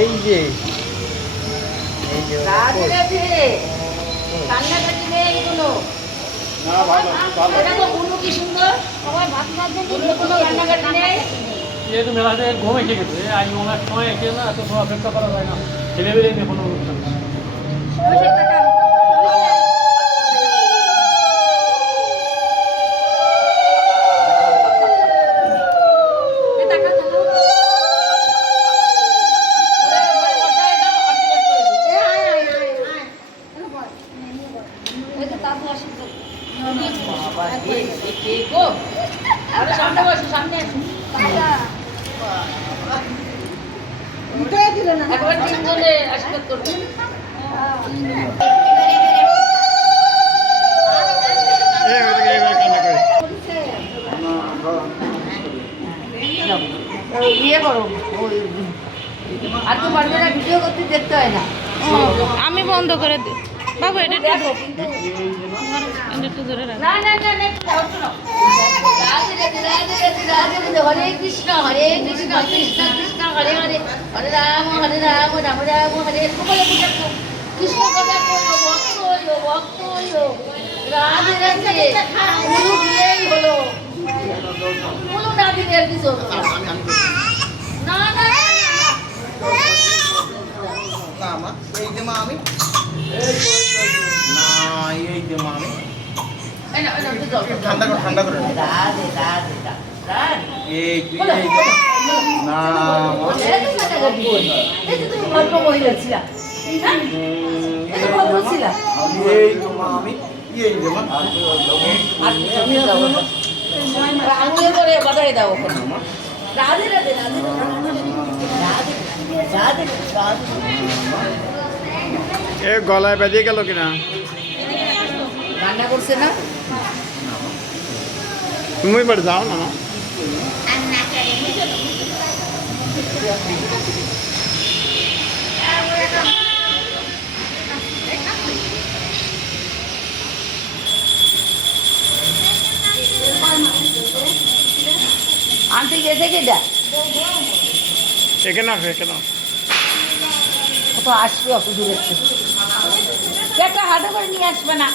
এই যে মেলা থেকে ঘুম এসে গেছে আজ অনেক সময় এসে না এত সময় অপেক্ষা করা যায় না ছেলে বেলে নিয়ে কোনো অনুষ্ঠান ইয়ে করো আর তো পারবে না, ভিডিও করতে দেখতে হয় না। আমি বন্ধ করে দিই বাবু, এটা একটু ধরে রাখ। না না না না, হরে কৃষ্ণ হরে কৃষ্ণ কৃষ্ণ কৃষ্ণ হরে হরে, হরে রাম রাম রাম হরে। কৃষ্ণ কথা করলো, ভক্ত হইলো, ভক্ত হইলো, রাধে রাধে গুরু দিয়েই হলো, গুরু না দিলে আর কিছু না। না না মা এই যে মা আমি না এই যে মা আমি ঠান্ডা করে রাধে রাধে এই না তুমি ভদ্র মহিলা ছিলা, ভদ্র ছিলা। এই তো মা আমি এই যে মা আঙুলে করে বাজারে দাও ওখানে। রাধে রাধে রাধে রাধে রাধে রাধে। এ গলায় বেজে গেল কিনা? রান্না করছে না? তুমি বাড়ি যাও না মা। আনতে গেছে কি দা? এখানে আসো, এখানে কত আসবে অত দূরের থেকে, একটা হাতে করে নিয়ে আসবে না।